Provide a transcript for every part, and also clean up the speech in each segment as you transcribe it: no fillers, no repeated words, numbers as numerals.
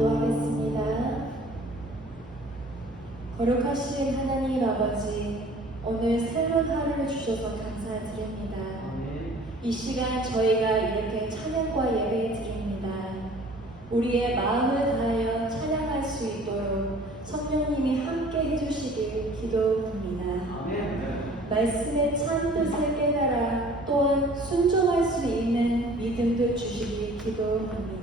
기도하겠습니다. 거룩하신 하나님 아버지, 오늘 새로운 하루를 주셔서 감사드립니다. 이 시간 저희가 이렇게 찬양과 예배 드립니다. 우리의 마음을 다하여 찬양할 수 있도록 성령님이 함께 해주시길 기도합니다. 말씀의 참 뜻을 깨달아 또한 순종할 수 있는 믿음도 주시길 기도합니다.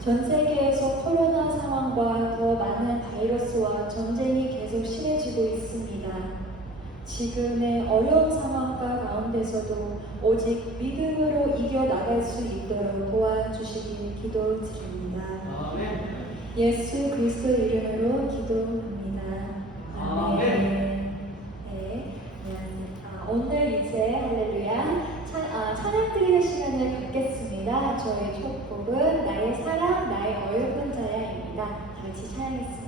전 세계에서 코로나 상황과 더 많은 바이러스와 전쟁이 계속 심해지고 있습니다. 지금의 어려운 상황과 가운데서도 오직 믿음으로 이겨나갈 수 있도록 도와주시길 기도드립니다. 예수 그리스도 이름으로 기도합니다. 아멘. 네, 오늘 이제 할렐루야 찬양 드리는 시간을 갖겠습니다. 저의 첫 곡은 나의 사랑 나의 어여쁜 자야입니다. 다 같이 찬양했습니다.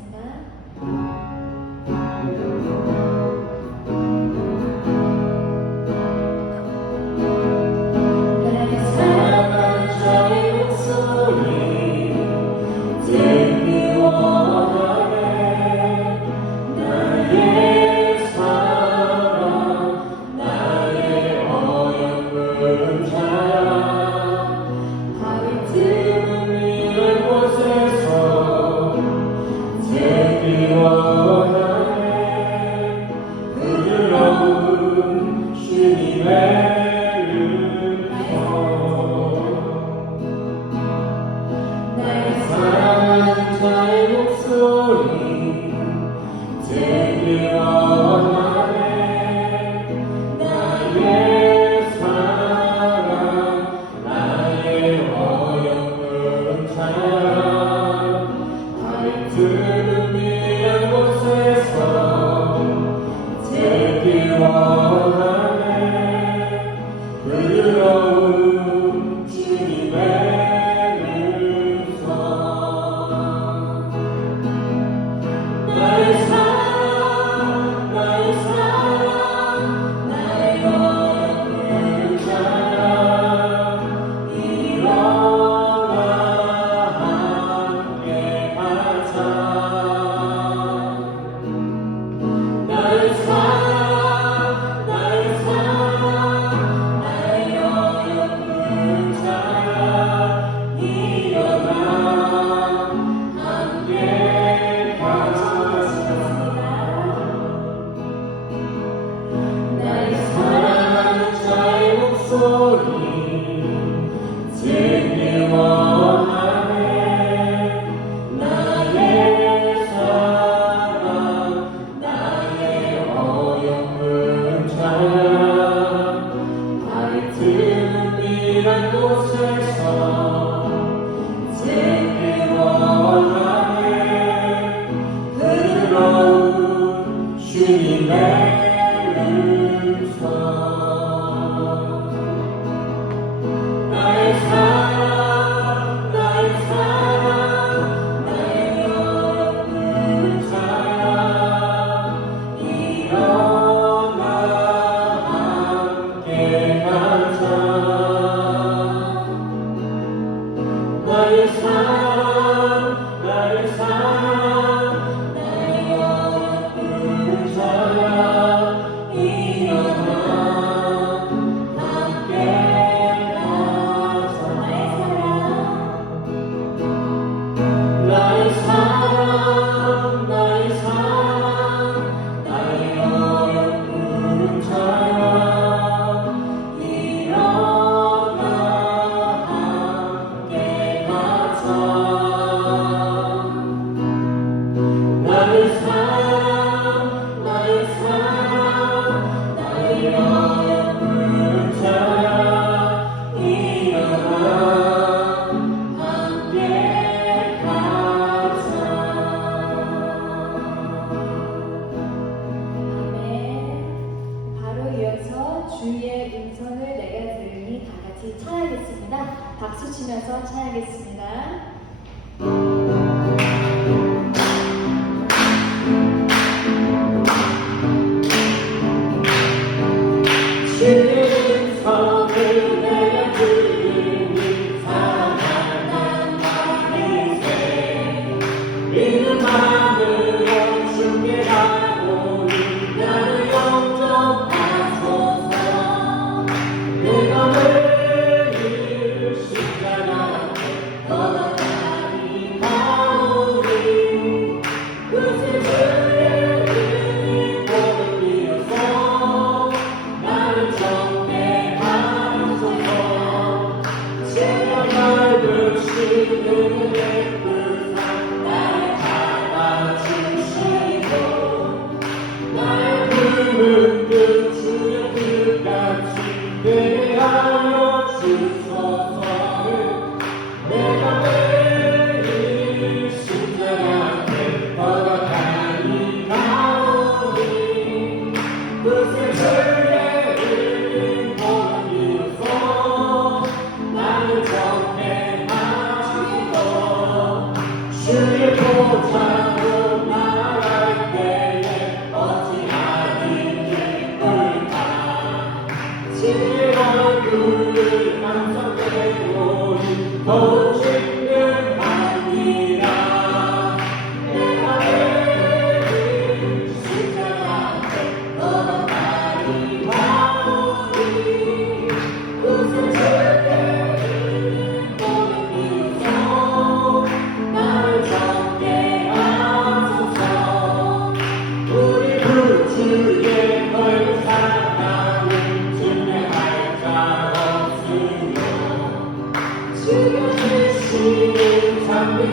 나의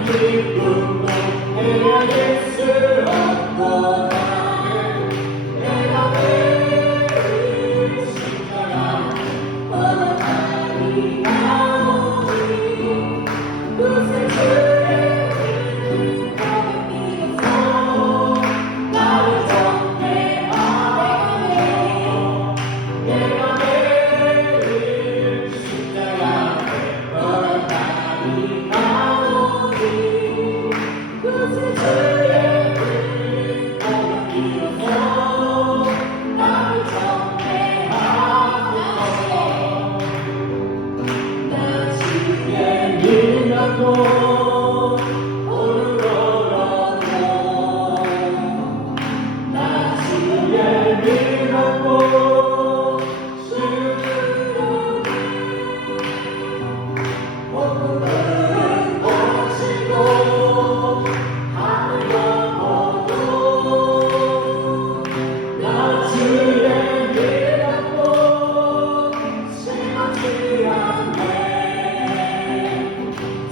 기쁨도 헤아릴 수 없고 내가 매일 십자가 걸어가니 나오니 그새 주의 믿어서 나를 정죄하네 내가 매일 십자가 걸어가니 나오니 그새 주의 믿어서 나를 정죄하소서 나 주의 믿고 오늘 걸어도 나 주의 믿고 주로 오늘은 거치고 하늘 넘어도 나 주의 믿고 실망치 않네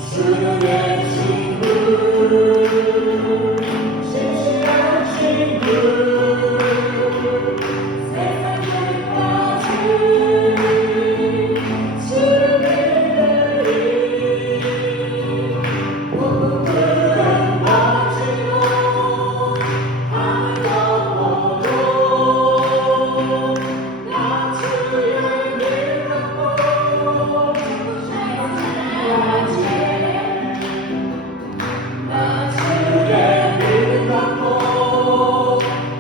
주는 내 친구 심심한 친구 세상 끝까지 주를 믿으리 오늘은 멋지고 하늘 넘어도 나 주의 믿고 심심하지 나 주의 믿고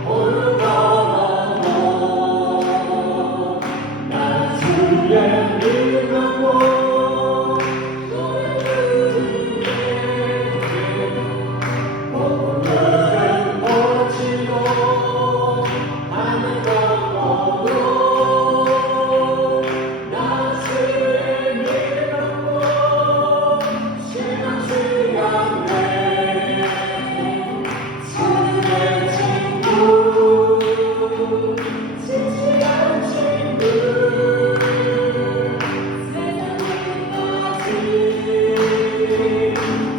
오늘 걸어도 나 주의 믿고 오늘은 멋지고 하늘 넘어도 나 주의 믿고 실망치 않네 주의 친구 진실한 친구 세상 끝까지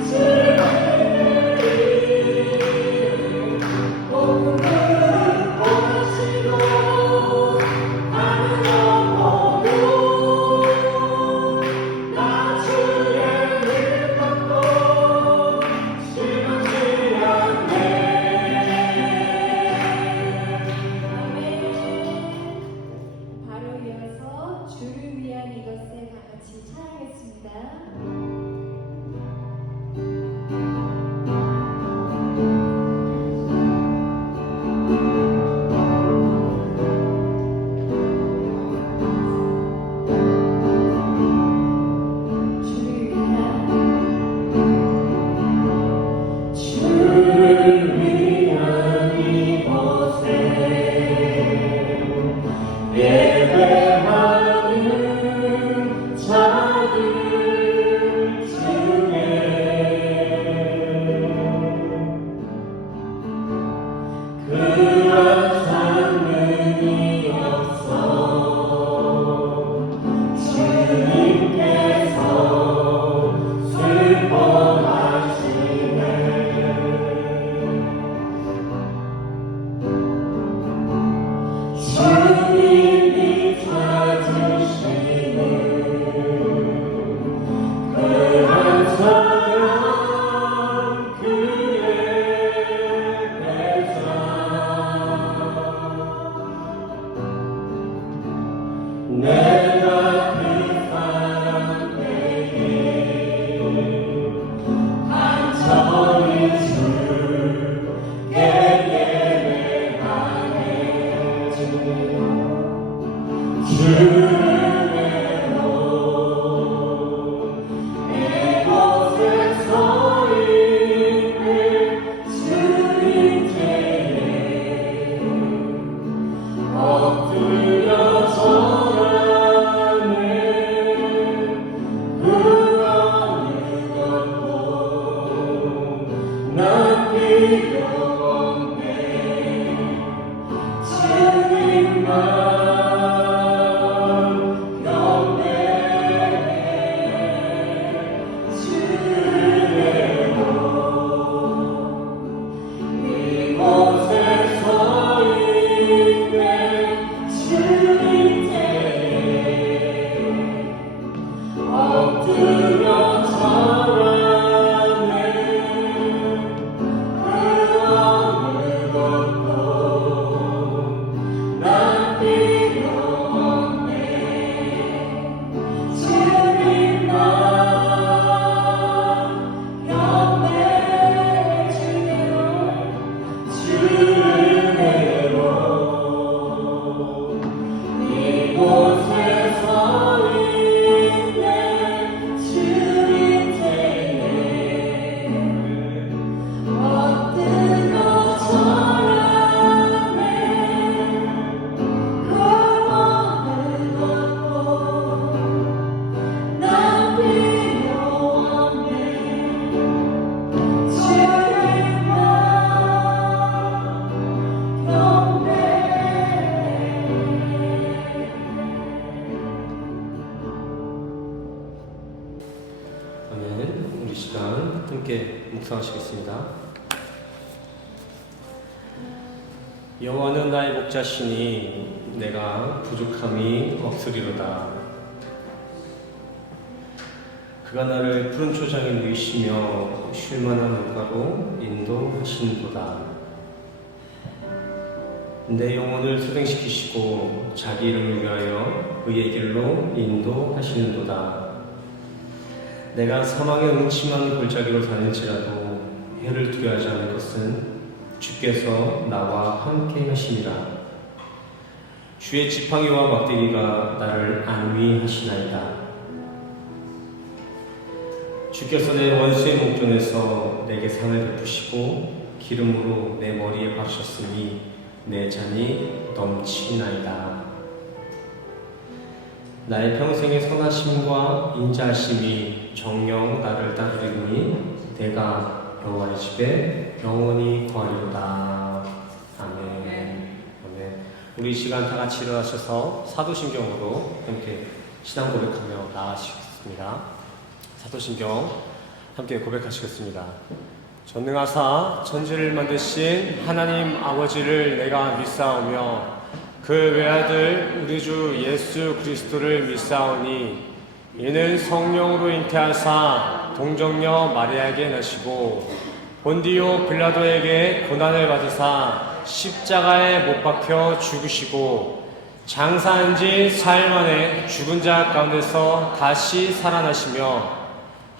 주를 오늘은 멋지고 하늘 넘어도 나 주의 믿고 실망치 않네 아멘. 바로 이어서 주를 위한 이것을 다 같이 찬양하겠습니다. 주를 위한 주를 위한 이곳에 예배하는 자들 중에 그런 장면이 없어 주님께서 슬퍼하시네 주님이 찾으시는 그한 사람 그의 배상 내가 그 사람에게 간절히 주께 예배하네 주를 외로 이곳에 서 있는 주님께에 엎드려 절하네 그 어느 것도 난 필요 없네 주님만 경배해 주를 함께 묵상하시겠습니다. 여호와는 나의 목자시니 내가 부족함이 없으리로다. 그가 나를 푸른 초장에 누이시며 쉴만한 물가로 인도하시는도다. 내 영혼을 소생시키시고 자기 이름을 위하여 그의 길로 인도하시는도다. 내가 사망의 음침한 골짜기로 다닐지라도 해를 두려워하지 않을 것은 주께서 나와 함께 하시니라. 주의 지팡이와 막대기가 나를 안위하시나이다. 주께서 내 원수의 목전에서 내게 상을 베푸시고 기름으로 내 머리에 바르셨으니 내 잔이 넘치나이다. 나의 평생의 선하심과 인자하심이 정녕 나를 따르리니 내가 여호와의 집에 영원히 거하리로다. 아멘. 아멘. 우리 이 시간 다 같이 일어나셔서 사도신경으로 함께 신앙 고백하며 나아가시겠습니다. 사도신경 함께 고백하시겠습니다. 전능하사 천지를 만드신 하나님 아버지를 내가 믿사오며 그 외아들 우리 주 예수 그리스도를 믿사오니 이는 성령으로 잉태하사 동정녀 마리아에게 나시고 본디오 빌라도에게 고난을 받으사 십자가에 못 박혀 죽으시고 장사한 지 사흘 만에 죽은 자 가운데서 다시 살아나시며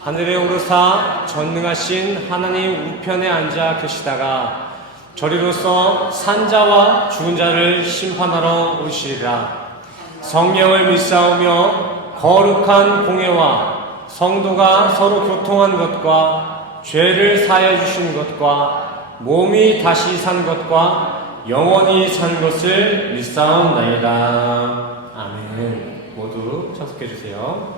하늘에 오르사 전능하신 하나님 우편에 앉아 계시다가 저리로서 산자와 죽은 자를 심판하러 오시리라. 성령을 믿사오며 거룩한 공예와 성도가 서로 교통한 것과 죄를 사하여 주신 것과 몸이 다시 산 것과 영원히 산 것을 믿사옵나이다. 아멘. 모두 참석해 주세요.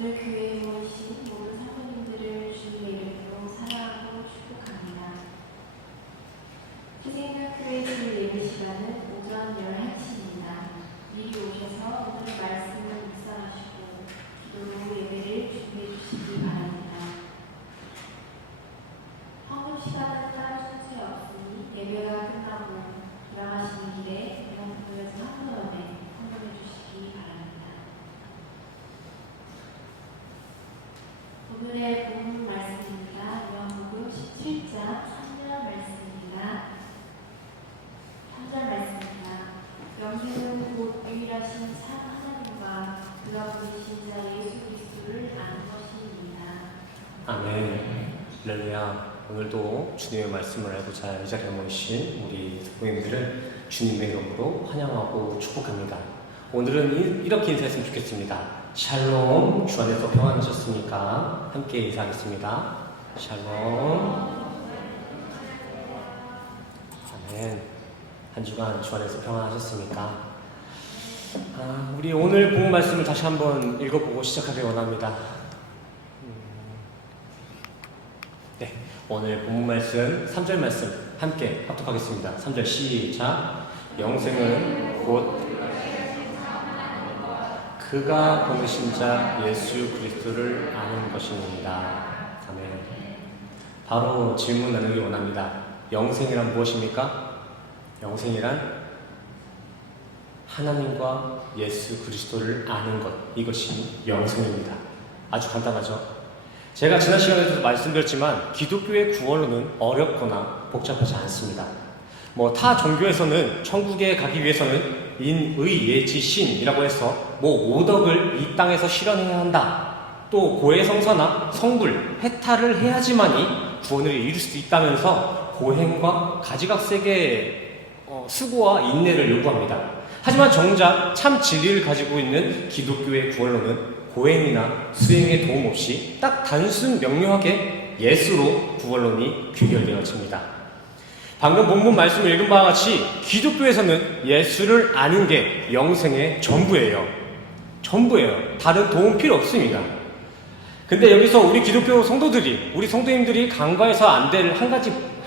오늘 교회에 모이신 모든 사모님들을 주님의 이름으로 사랑하고 축복합니다. 희생교회 주일 예배 시간은 오전 11시입니다. 미리 오셔서 오늘 말씀을 묵상하시고 기도로 예배를 준비해 주시기 바랍니다. 헌금 시간은 따로 순서에 없으니 예배가 끝나고 돌아가시는 길에 대형교회에서 한꺼번에 헌금해 주시기 바랍니다. 오늘의 본문 말씀입니다. 요한복음 17장 3절 말씀입니다. 3절 말씀입니다. 영생은 곧 유일하신 참 하나님과 그가 보내신 자 예수 그리스도를 아는 것입니다. 아멘. 할렐루야. 오늘도 주님의 말씀을 알고자 이 자리에 모이신 우리 성도님들을 주님의 이름으로 환영하고 축복합니다. 오늘은 이렇게 인사했으면 좋겠습니다. 샬롬. 주 안에서 평안하셨습니까? 함께 인사하겠습니다. 샬롬. 아멘. 한 주간 주 안에서 평안하셨습니까? 우리 오늘 본 말씀을 다시 한번 읽어보고 시작하길 원합니다. 네, 오늘 본 말씀 3절 말씀 함께 합독하겠습니다. 3절 시작. 영생은 곧 그가 보내신 자 예수 그리스도를 아는 것입니다. 아멘. 바로 질문 나누기 원합니다. 영생이란 무엇입니까? 영생이란 하나님과 예수 그리스도를 아는 것, 이것이 영생입니다. 아주 간단하죠? 제가 지난 시간에도 말씀드렸지만 기독교의 구원론은 어렵거나 복잡하지 않습니다. 타 종교에서는 천국에 가기 위해서는 인의 예지 신이라고 해서 오덕을 이 땅에서 실현해야 한다. 또 고해성사나 성불, 해탈을 해야지만이 구원을 이룰 수 있다면서 고행과 가지각색의 수고와 인내를 요구합니다. 하지만 정작 참 진리를 가지고 있는 기독교의 구원론은 고행이나 수행의 도움 없이 딱 단순 명료하게 예수로 구원론이 귀결되어집니다. 방금 본문 말씀을 읽은 바와 같이 기독교에서는 예수를 아는 게 영생의 전부예요. 다른 도움 필요 없습니다. 근데 여기서 우리 기독교 성도들이, 우리 성도님들이 간과해서 안 될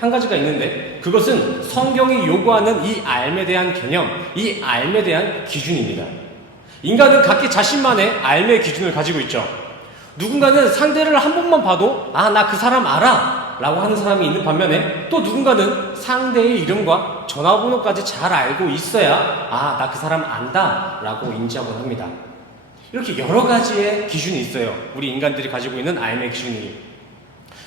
한 가지가 있는데, 그것은 성경이 요구하는 이 알에 대한 개념, 이 알에 대한 기준입니다. 인간은 각기 자신만의 알매 기준을 가지고 있죠. 누군가는 상대를 한 번만 봐도 나 그 사람 알아 라고 하는 사람이 있는 반면에, 또 누군가는 상대의 이름과 전화번호까지 잘 알고 있어야 나 그 사람 안다 라고 인지하곤 합니다. 이렇게 여러 가지의 기준이 있어요. 우리 인간들이 가지고 있는 알매 기준이.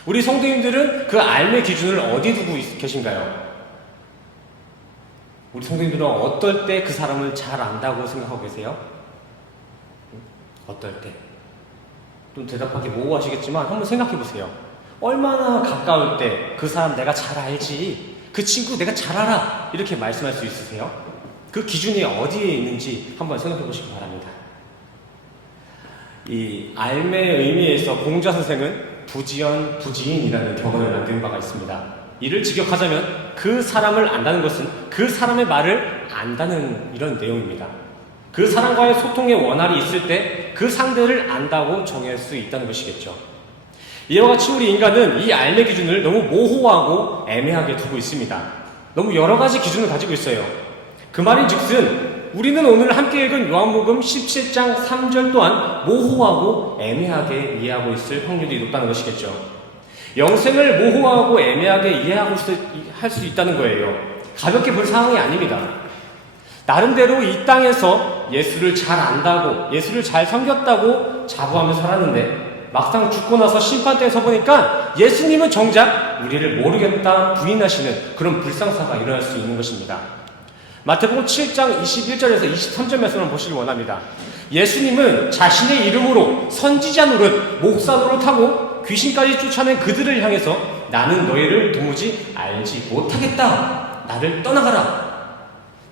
우리 성도님들은 그 알매 기준을 어디 두고 계신가요? 우리 성도님들은 어떨 때 그 사람을 잘 안다고 생각하고 계세요? 어떨 때? 좀 대답하기 모호하시겠지만 한번 생각해 보세요. 얼마나 가까울 때 그 사람 내가 잘 알지, 그 친구 내가 잘 알아, 이렇게 말씀할 수 있으세요? 그 기준이 어디에 있는지 한번 생각해 보시기 바랍니다. 이 알매의 의미에서 공자 선생은 부지연, 부지인이라는 격언을 남긴 바가 있습니다. 이를 직역하자면 그 사람을 안다는 것은 그 사람의 말을 안다는 이런 내용입니다. 그 사람과의 소통의 원활이 있을 때 그 상대를 안다고 정의할 수 있다는 것이겠죠. 이와 같이 우리 인간은 이 알매 기준을 너무 모호하고 애매하게 두고 있습니다. 너무 여러 가지 기준을 가지고 있어요. 그 말인즉슨 우리는 오늘 함께 읽은 요한복음 17장 3절 또한 모호하고 애매하게 이해하고 있을 확률이 높다는 것이겠죠. 영생을 모호하고 애매하게 이해할 수 있다는 거예요. 가볍게 볼 상황이 아닙니다. 나름대로 이 땅에서 예수를 잘 안다고, 예수를 잘 섬겼다고 자부하며 살았는데 막상 죽고 나서 심판대에 서보니까 예수님은 정작 우리를 모르겠다 부인하시는 그런 불상사가 일어날 수 있는 것입니다. 마태복음 7장 21절에서 23절 말씀을 보시기 원합니다. 예수님은 자신의 이름으로 선지자 노릇, 목사 노릇하고 귀신까지 쫓아낸 그들을 향해서 나는 너희를 도무지 알지 못하겠다. 나를 떠나가라.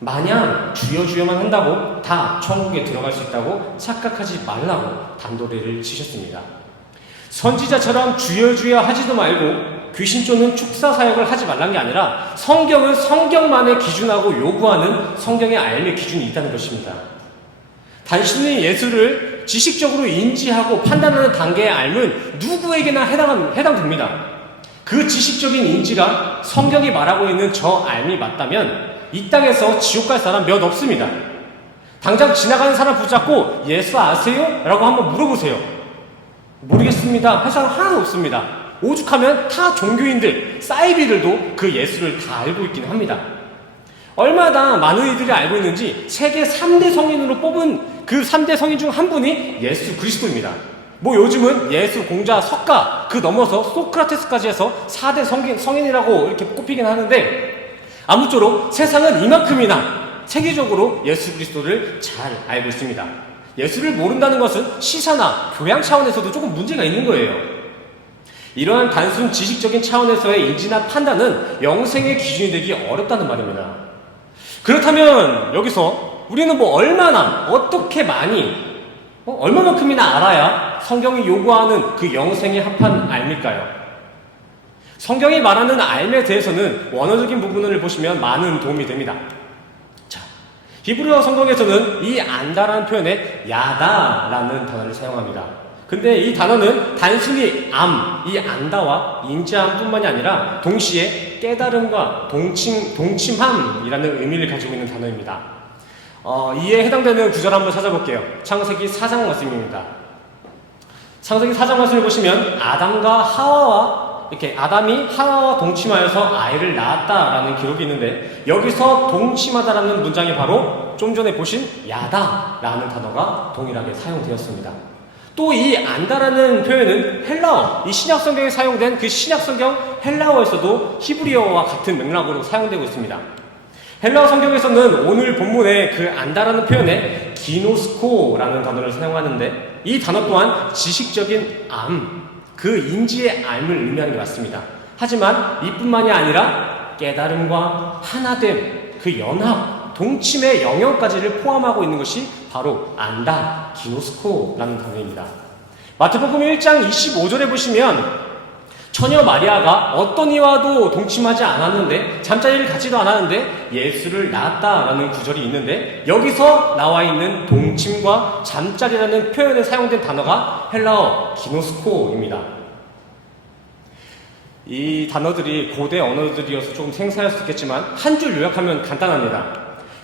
마냥 주여 주여만 한다고 다 천국에 들어갈 수 있다고 착각하지 말라고 단도리를 치셨습니다. 선지자처럼 주여 주여 하지도 말고 귀신 쫓는 축사 사역을 하지 말란 게 아니라 성경은 성경만의 기준하고 요구하는 성경의 알매 기준이 있다는 것입니다. 단순히 예수를 지식적으로 인지하고 판단하는 단계의 알면 누구에게나 해당됩니다. 그 지식적인 인지가 성경이 말하고 있는 저 알미 맞다면 이 땅에서 지옥 갈 사람 몇 없습니다. 당장 지나가는 사람 붙잡고 예수 아세요? 라고 한번 물어보세요. 모르겠습니다 할 사람 하나도 없습니다. 오죽하면 타 종교인들, 사이비들도 그 예수를 다 알고 있긴 합니다. 얼마나 많은 이들이 알고 있는지 세계 3대 성인으로 뽑은 그 3대 성인 중 한 분이 예수 그리스도입니다. 요즘은 예수, 공자, 석가, 그 넘어서 소크라테스까지 해서 4대 성인이라고 이렇게 꼽히긴 하는데, 아무쪼록 세상은 이만큼이나 세계적으로 예수 그리스도를 잘 알고 있습니다. 예수를 모른다는 것은 시사나 교양 차원에서도 조금 문제가 있는 거예요. 이러한 단순 지식적인 차원에서의 인지나 판단은 영생의 기준이 되기 어렵다는 말입니다. 그렇다면 여기서 우리는 얼마나, 어떻게 많이, 얼마만큼이나 알아야 성경이 요구하는 그 영생에 합한 알미일까요? 성경이 말하는 알매에 대해서는 원어적인 부분을 보시면 많은 도움이 됩니다. 자, 히브리어 성경에서는 이 안다라는 표현에 야다라는 단어를 사용합니다. 근데 이 단어는 단순히 이 안다와 인지함뿐만이 아니라 동시에 깨달음과 동침함이라는 의미를 가지고 있는 단어입니다. 이에 해당되는 구절 한번 찾아볼게요. 창세기 4장 말씀입니다. 창세기 4장 말씀을 보시면 아담이 하와와 동침하여서 아이를 낳았다라는 기록이 있는데, 여기서 동침하다라는 문장이 바로 좀 전에 보신 야다라는 단어가 동일하게 사용되었습니다. 또 이 안다라는 표현은 헬라어, 이 신약성경에 사용된 그 신약성경 헬라어에서도 히브리어와 같은 맥락으로 사용되고 있습니다. 헬라어 성경에서는 오늘 본문의 그 안다라는 표현에 기노스코라는 단어를 사용하는데, 이 단어 또한 지식적인 그 인지의 알을 의미하는 게 맞습니다. 하지만 이뿐만이 아니라 깨달음과 하나됨, 그 연합, 동침의 영역까지를 포함하고 있는 것이 바로 안다, 기노스코라는 단어입니다. 마태복음 1장 25절에 보시면 처녀 마리아가 어떤 이와도 동침하지 않았는데, 잠자리를 갖지도 않았는데 예수를 낳았다라는 구절이 있는데, 여기서 나와 있는 동침과 잠자리라는 표현에 사용된 단어가 헬라어 기노스코입니다. 이 단어들이 고대 언어들이어서 조금 생소할 수 있겠지만 한 줄 요약하면 간단합니다.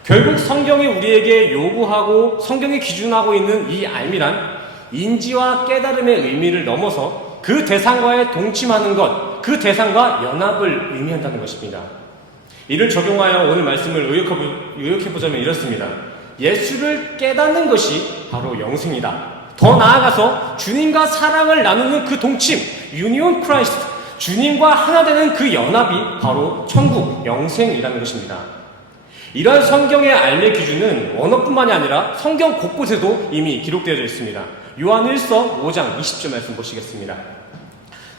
결국 성경이 우리에게 요구하고 성경이 기준하고 있는 이 알미란 인지와 깨달음의 의미를 넘어서 그 대상과의 동침하는 것, 그 대상과 연합을 의미한다는 것입니다. 이를 적용하여 오늘 말씀을 요약해보자면 이렇습니다. 예수를 깨닫는 것이 바로 영생이다. 더 나아가서 주님과 사랑을 나누는 그 동침, 유니온 크라이스트, 주님과 하나 되는 그 연합이 바로 천국, 영생이라는 것입니다. 이러한 성경의 알미 기준은 원어뿐만이 아니라 성경 곳곳에도 이미 기록되어 있습니다. 요한 1서 5장 20절 말씀 보시겠습니다.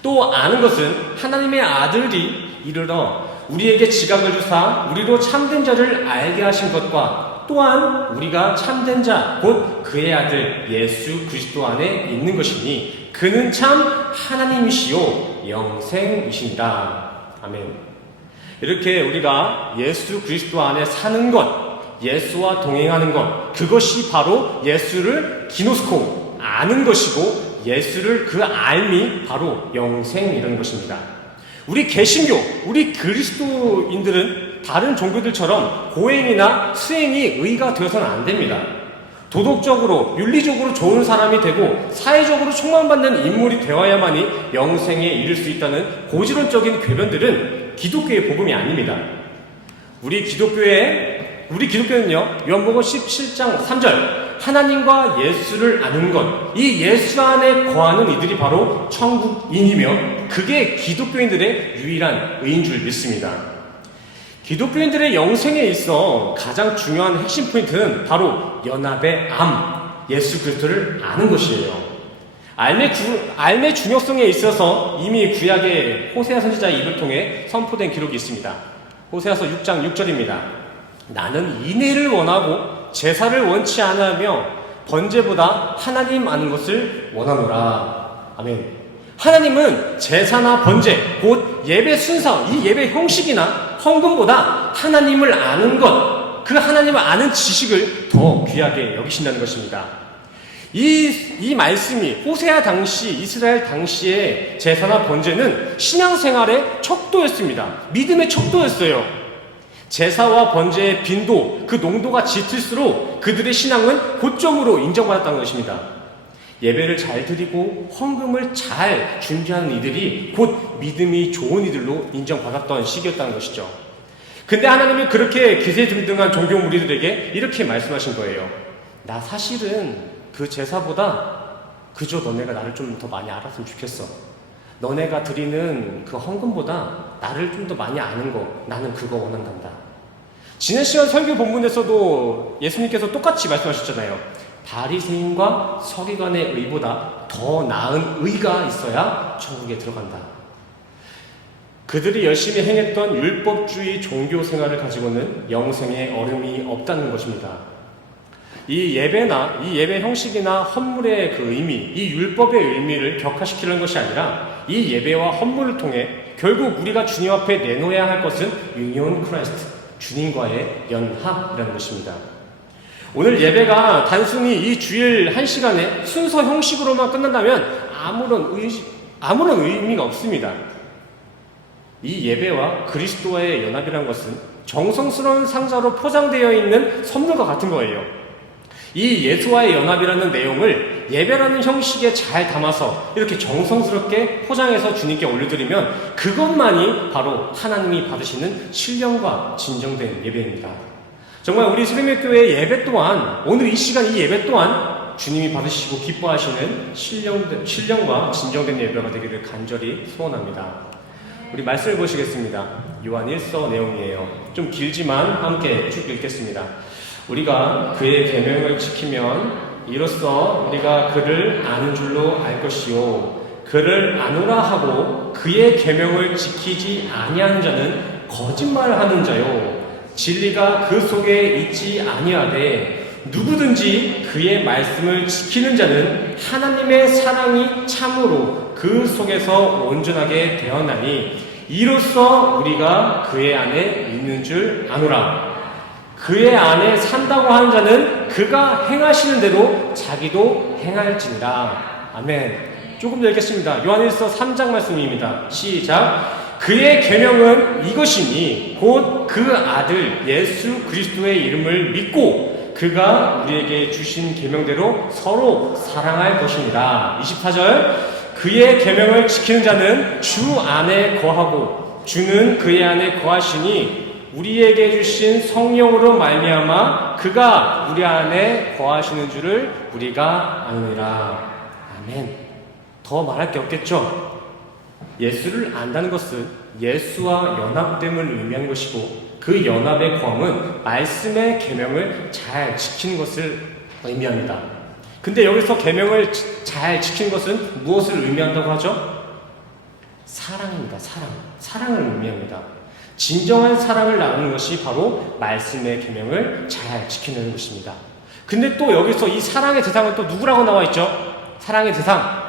또 아는 것은 하나님의 아들이 이르러 우리에게 지각을 주사 우리로 참된 자를 알게 하신 것과 또한 우리가 참된 자 곧 그의 아들 예수 그리스도 안에 있는 것이니 그는 참 하나님이시요 영생이시니라. 아멘. 이렇게 우리가 예수 그리스도 안에 사는 것, 예수와 동행하는 것, 그것이 바로 예수를 기노스코 아는 것이고 예수를 그 알미 바로 영생이라는 것입니다. 우리 개신교, 우리 그리스도인들은 다른 종교들처럼 고행이나 수행이 의가 되어서는 안 됩니다. 도덕적으로, 윤리적으로 좋은 사람이 되고 사회적으로 총망받는 인물이 되어야만이 영생에 이를 수 있다는 고지론적인 궤변들은 기독교의 복음이 아닙니다. 우리 기독교는요, 요한복음 17장 3절, 하나님과 예수를 아는 것, 이 예수 안에 거하는 이들이 바로 천국인이며 그게 기독교인들의 유일한 의인 줄 믿습니다. 기독교인들의 영생에 있어 가장 중요한 핵심 포인트는 바로 연합의 암, 예수 그리스도를 아는 것이에요. 알의 중요성에 있어서 이미 구약의 호세아 선지자의 입을 통해 선포된 기록이 있습니다. 호세아서 6장 6절입니다. 나는 인애를 원하고 제사를 원치 않으며 번제보다 하나님 아는 것을 원하노라. 아멘. 하나님은 제사나 번제, 곧 예배 순서, 이 예배 형식이나 헌금보다 하나님을 아는 것, 그 하나님을 아는 지식을 더 귀하게 여기신다는 것입니다. 이 말씀이 호세아 당시, 이스라엘 당시의 제사나 번제는 신앙생활의 척도였습니다. 믿음의 척도였어요. 제사와 번제의 빈도, 그 농도가 짙을수록 그들의 신앙은 고점으로 인정받았다는 것입니다. 예배를 잘 드리고 헌금을 잘 준비하는 이들이 곧 믿음이 좋은 이들로 인정받았던 시기였다는 것이죠. 근데 하나님이 그렇게 기세등등한 종교 무리들에게 이렇게 말씀하신 거예요. 나 사실은 그 제사보다 그저 너네가 나를 좀 더 많이 알았으면 좋겠어. 너네가 드리는 그 헌금보다 나를 좀 더 많이 아는 거, 나는 그거 원한단다. 지난 시간 설교 본문에서도 예수님께서 똑같이 말씀하셨잖아요. 바리새인과 서기관의 의보다 더 나은 의가 있어야 천국에 들어간다. 그들이 열심히 행했던 율법주의 종교 생활을 가지고는 영생에 어려움이 없다는 것입니다. 이 예배 형식이나 헌물의 그 의미, 이 율법의 의미를 격화시키는 것이 아니라 이 예배와 헌물을 통해 결국 우리가 주님 앞에 내놓아야 할 것은 유니온 크라이스트, 주님과의 연합이라는 것입니다. 오늘 예배가 단순히 이 주일 1시간의 순서 형식으로만 끝난다면 아무런 의미가 없습니다. 이 예배와 그리스도와의 연합이라는 것은 정성스러운 상자로 포장되어 있는 선물과 같은 거예요. 이 예수와의 연합이라는 내용을 예배라는 형식에 잘 담아서 이렇게 정성스럽게 포장해서 주님께 올려드리면 그것만이 바로 하나님이 받으시는 신령과 진정된 예배입니다. 정말 우리 수림의교회 예배 또한, 오늘 이 시간 이 예배 또한 주님이 받으시고 기뻐하시는 신령과 진정된 예배가 되기를 간절히 소원합니다. 우리 말씀을 보시겠습니다. 요한 1서 내용이에요. 좀 길지만 함께 쭉 읽겠습니다. 우리가 그의 계명을 지키면 이로써 우리가 그를 아는 줄로 알 것이요 그를 아노라 하고 그의 계명을 지키지 아니하는 자는 거짓말하는 자요 진리가 그 속에 있지 아니하되 누구든지 그의 말씀을 지키는 자는 하나님의 사랑이 참으로 그 속에서 온전하게 되었나니 이로써 우리가 그의 안에 있는 줄 아노라. 그의 안에 산다고 하는 자는 그가 행하시는 대로 자기도 행할지니라. 아멘. 조금 더 읽겠습니다. 요한일서 3장 말씀입니다. 시작. 그의 계명은 이것이니 곧 그 아들 예수 그리스도의 이름을 믿고 그가 우리에게 주신 계명대로 서로 사랑할 것입니다. 24절 그의 계명을 지키는 자는 주 안에 거하고 주는 그의 안에 거하시니 우리에게 주신 성령으로 말미암아 그가 우리 안에 거하시는 줄을 우리가 아느니라. 아멘. 더 말할 게 없겠죠? 예수를 안다는 것은 예수와 연합됨을 의미하는 것이고 그 연합의 거함은 말씀의 계명을 잘 지키는 것을 의미합니다. 근데 여기서 계명을 잘 지키는 것은 무엇을 의미한다고 하죠? 사랑입니다. 사랑을 의미합니다. 진정한 사랑을 나누는 것이 바로 말씀의 계명을 잘 지키는 것입니다. 근데 또 여기서 이 사랑의 대상은 또 누구라고 나와 있죠? 사랑의 대상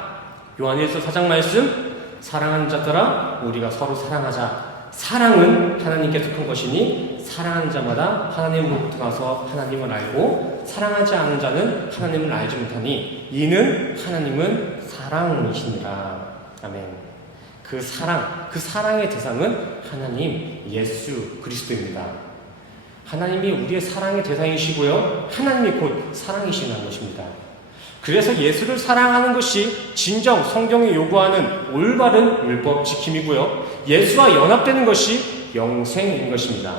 요한일서 4장 말씀 사랑하는 자들아 우리가 서로 사랑하자. 사랑은 하나님께 속한 것이니 사랑하는 자마다 하나님으로부터 나서 하나님을 알고 사랑하지 않은 자는 하나님을 알지 못하니 이는 하나님은 사랑이시니라. 아멘. 그 사랑의 대상은 하나님 예수 그리스도입니다. 하나님이 우리의 사랑의 대상이시고요. 하나님이 곧 사랑이시라는 것입니다. 그래서 예수를 사랑하는 것이 진정 성경이 요구하는 올바른 율법 지킴이고요. 예수와 연합되는 것이 영생인 것입니다.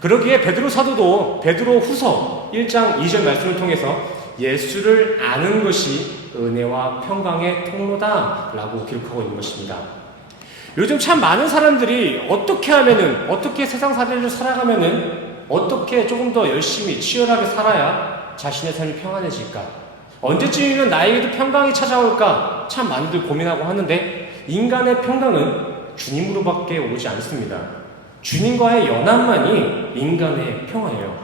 그러기에 베드로 사도도 베드로 후서 1장 2절 말씀을 통해서 예수를 아는 것이 은혜와 평강의 통로다 라고 기록하고 있는 것입니다. 요즘 참 많은 사람들이 어떻게 세상 사례를 살아가면은 어떻게 조금 더 열심히 치열하게 살아야 자신의 삶이 평안해질까? 언제쯤이면 나에게도 평강이 찾아올까? 참 많이들 고민하고 하는데 인간의 평강은 주님으로밖에 오지 않습니다. 주님과의 연합만이 인간의 평화예요.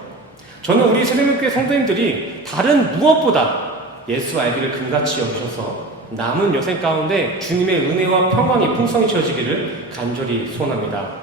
저는 우리 새벽교회 성도님들이 다른 무엇보다 예수 알기를 금같이 여기셔서 남은 여생 가운데 주님의 은혜와 평강이 풍성히 채워지기를 간절히 소원합니다.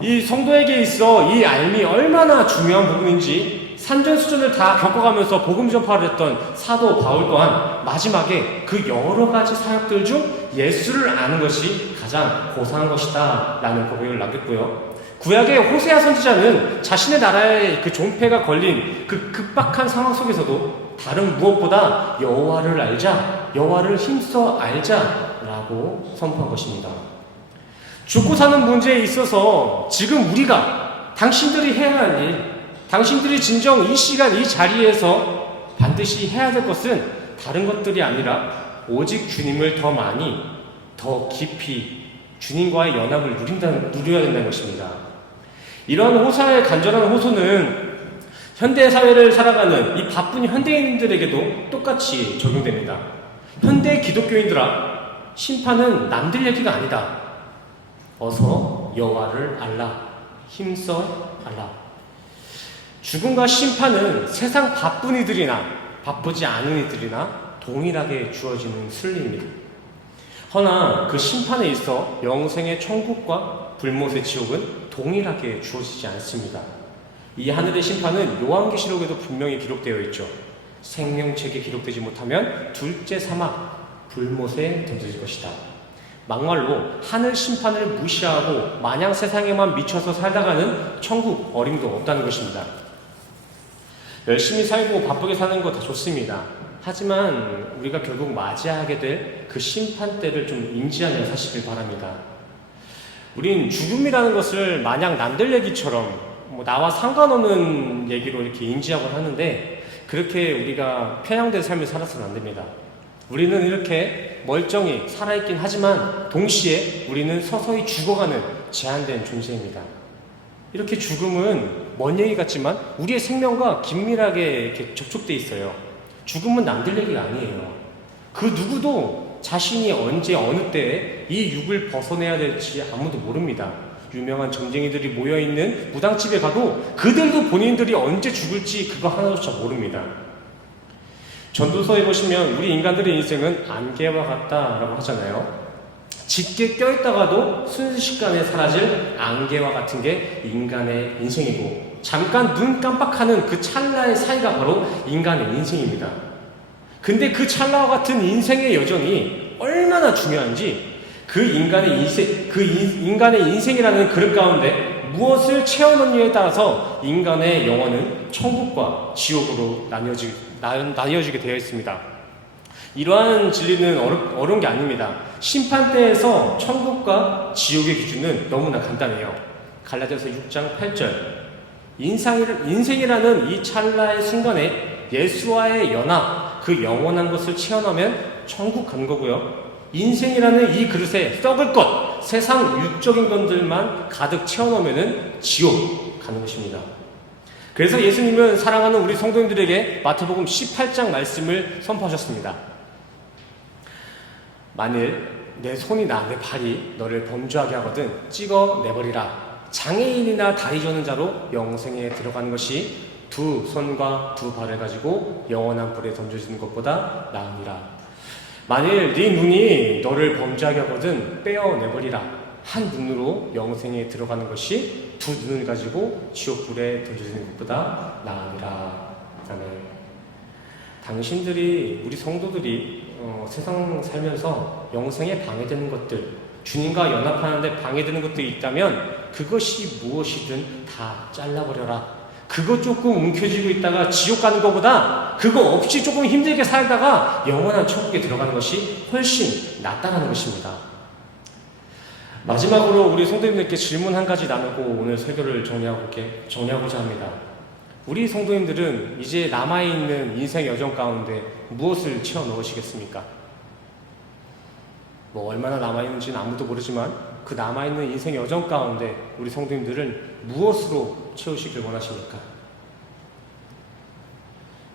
이 성도에게 있어 이 알미 얼마나 중요한 부분인지 산전수전을 다 겪어가면서 복음 전파를 했던 사도 바울 또한 마지막에 그 여러 가지 사역들 중 예수를 아는 것이 가장 고상한 것이다 라는 고백을 남겼고요. 구약의 호세아 선지자는 자신의 나라에 그 존폐가 걸린 그 급박한 상황 속에서도 다른 무엇보다 여호와를 알자, 여호와를 힘써 알자 라고 선포한 것입니다. 죽고 사는 문제에 있어서 지금 우리가 당신들이 해야 할 일, 당신들이 진정 이 시간 이 자리에서 반드시 해야 될 것은 다른 것들이 아니라 오직 주님을 더 많이 더 깊이 주님과의 연합을 누려야 된다는 것입니다. 이런 호사의 간절한 호소는 현대 사회를 살아가는 이 바쁜 현대인들에게도 똑같이 적용됩니다. 현대 기독교인들아, 심판은 남들 얘기가 아니다. 어서 여호와를 알라, 힘써 알라. 죽음과 심판은 세상 바쁜 이들이나 바쁘지 않은 이들이나 동일하게 주어지는 순리입니다. 허나 그 심판에 있어 영생의 천국과 불못의 지옥은 동일하게 주어지지 않습니다. 이 하늘의 심판은 요한계시록에도 분명히 기록되어 있죠. 생명책에 기록되지 못하면 둘째 사막 불못에 던져질 것이다. 막말로 하늘 심판을 무시하고 마냥 세상에만 미쳐서 살다가는 천국 어림도 없다는 것입니다. 열심히 살고 바쁘게 사는 거 다 좋습니다. 하지만 우리가 결국 맞이하게 될 그 심판 때를 좀 인지하며 사시길 바랍니다. 우린 죽음이라는 것을 마냥 남들 얘기처럼 나와 상관없는 얘기로 이렇게 인지하곤 하는데 그렇게 우리가 편향된 삶을 살아서는 안 됩니다. 우리는 이렇게 멀쩡히 살아있긴 하지만 동시에 우리는 서서히 죽어가는 제한된 존재입니다. 이렇게 죽음은 먼 얘기 같지만 우리의 생명과 긴밀하게 이렇게 접촉돼 있어요. 죽음은 남들 얘기가 아니에요. 그 누구도 자신이 언제 어느 때에 이 육을 벗어내야 될지 아무도 모릅니다. 유명한 점쟁이들이 모여있는 무당집에 가도 그들도 본인들이 언제 죽을지 그거 하나조차 모릅니다. 전도서에 보시면 우리 인간들의 인생은 안개와 같다라고 하잖아요. 짙게 껴있다가도 순식간에 사라질 안개와 같은 게 인간의 인생이고 잠깐 눈 깜빡하는 그 찰나의 사이가 바로 인간의 인생입니다. 근데 그 찰나와 같은 인생의 여정이 얼마나 중요한지 인간의 인생이라는 그릇 가운데 무엇을 채워넣느냐에 따라서 인간의 영혼은 천국과 지옥으로 나뉘어지게 되어 있습니다. 이러한 진리는 어려운 게 아닙니다. 심판대에서 천국과 지옥의 기준은 너무나 간단해요. 갈라디아서 6장 8절. 인생이라는 이 찰나의 순간에 예수와의 연합, 그 영원한 것을 체험하면 천국 가는 거고요. 인생이라는 이 그릇에 썩을 것, 세상 육적인 것들만 가득 채워넣으면 지옥 가는 것입니다. 그래서 예수님은 사랑하는 우리 성도님들에게 마태복음 18장 말씀을 선포하셨습니다. 만일 내 손이나 내 발이 너를 범죄하게 하거든 찍어 내버리라. 장애인이나 다리 저는 자로 영생에 들어가는 것이 두 손과 두 발을 가지고 영원한 불에 던져지는 것보다 나으니라. 만일 네 눈이 너를 범죄하게 하거든 빼어내버리라. 한 눈으로 영생에 들어가는 것이 두 눈을 가지고 지옥불에 던져지는 것보다 나으니라. 아멘. 당신들이, 우리 성도들이 세상 살면서 영생에 방해되는 것들, 주님과 연합하는데 방해되는 것들이 있다면 그것이 무엇이든 다 잘라버려라. 그거 조금 움켜쥐고 있다가 지옥 가는 것보다 그거 없이 조금 힘들게 살다가 영원한 천국에 들어가는 것이 훨씬 낫다는 것입니다. 마지막으로 우리 성도님들께 질문 한 가지 나누고 오늘 설교를 정리하고자 합니다. 우리 성도님들은 이제 남아있는 인생 여정 가운데 무엇을 채워 넣으시겠습니까? 얼마나 남아있는지는 아무도 모르지만 그 남아있는 인생 여정 가운데 우리 성도님들은 무엇으로 채우시길 원하십니까?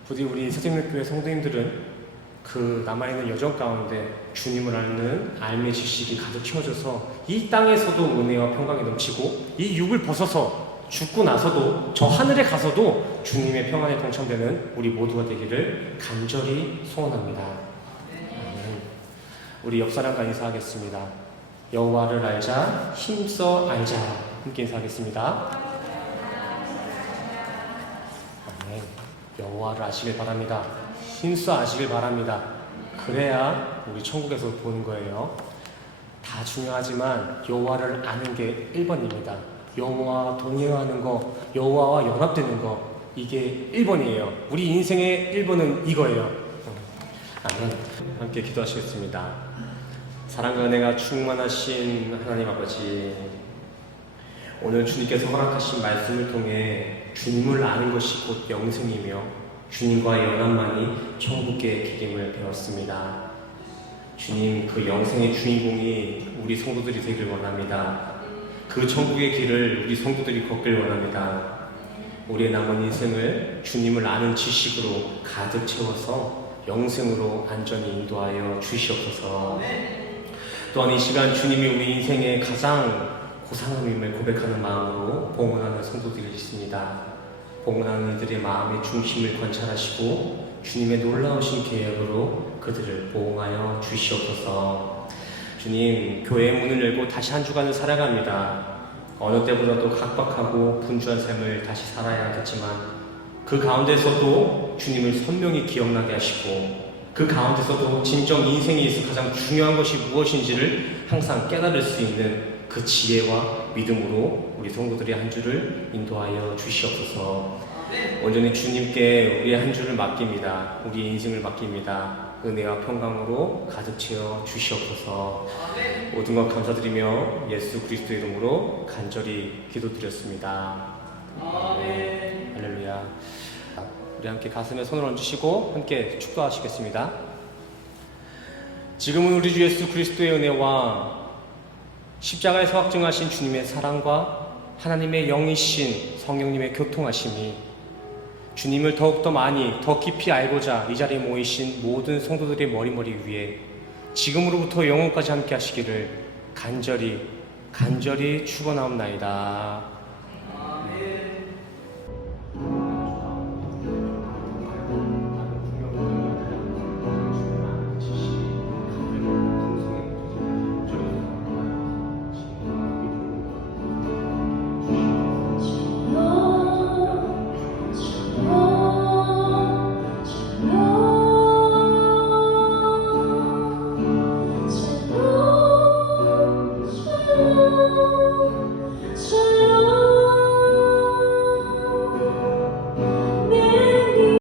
부디 우리 새생명교회 성도님들은 그 남아있는 여정 가운데 주님을 아는 알매 지식이 가득 채워져서 이 땅에서도 은혜와 평강이 넘치고 이 육을 벗어서 죽고 나서도 저 하늘에 가서도 주님의 평안에 동참되는 우리 모두가 되기를 간절히 소원합니다. 우리 옆사람과 인사하겠습니다. 여호와를 알자, 힘써 알자. 함께 인사하겠습니다. 아멘. 여호와를 아시길 바랍니다. 힘써 아시길 바랍니다. 그래야 우리 천국에서 보는 거예요. 다 중요하지만 여호와를 아는 게 1번입니다. 여호와와 동행하는 거, 여호와와 연합되는 거, 이게 1번이에요. 우리 인생의 1번은 이거예요. 아멘. 함께 기도하시겠습니다. 사랑과 은혜가 충만하신 하나님 아버지, 오늘 주님께서 허락하신 말씀을 통해 주님을 아는 것이 곧 영생이며 주님과의 연합만이 천국의 길임을 배웠습니다. 주님, 그 영생의 주인공이 우리 성도들이 되길 원합니다. 그 천국의 길을 우리 성도들이 걷길 원합니다. 우리의 남은 인생을 주님을 아는 지식으로 가득 채워서 영생으로 안전히 인도하여 주시옵소서. 또한 이 시간 주님이 우리 인생의 가장 고상함임을 고백하는 마음으로 봉헌하는 성도들이 있습니다. 봉헌하는 이들의 마음의 중심을 관찰하시고 주님의 놀라우신 계획으로 그들을 보응하여 주시옵소서. 주님, 교회의 문을 열고 다시 한 주간을 살아갑니다. 어느 때보다도 각박하고 분주한 삶을 다시 살아야 하겠지만 그 가운데서도 주님을 선명히 기억나게 하시고 그 가운데서도 진정 인생에 있어 가장 중요한 것이 무엇인지를 항상 깨달을 수 있는 그 지혜와 믿음으로 우리 성도들의 한 주를 인도하여 주시옵소서. 온전히 주님께 우리의 한 주를 맡깁니다. 우리의 인생을 맡깁니다. 은혜와 평강으로 가득 채워 주시옵소서. 모든 것 감사드리며 예수 그리스도의 이름으로 간절히 기도드렸습니다. 아멘. 할렐루야. 우리 함께 가슴에 손을 얹으시고 함께 축도하시겠습니다. 지금은 우리 주 예수 그리스도의 은혜와 십자가에서 확증하신 주님의 사랑과 하나님의 영이신 성령님의 교통하심이 주님을 더욱더 많이 더 깊이 알고자 이 자리에 모이신 모든 성도들의 머리 위에 지금으로부터 영원까지 함께 하시기를 간절히 축원하옵나이다.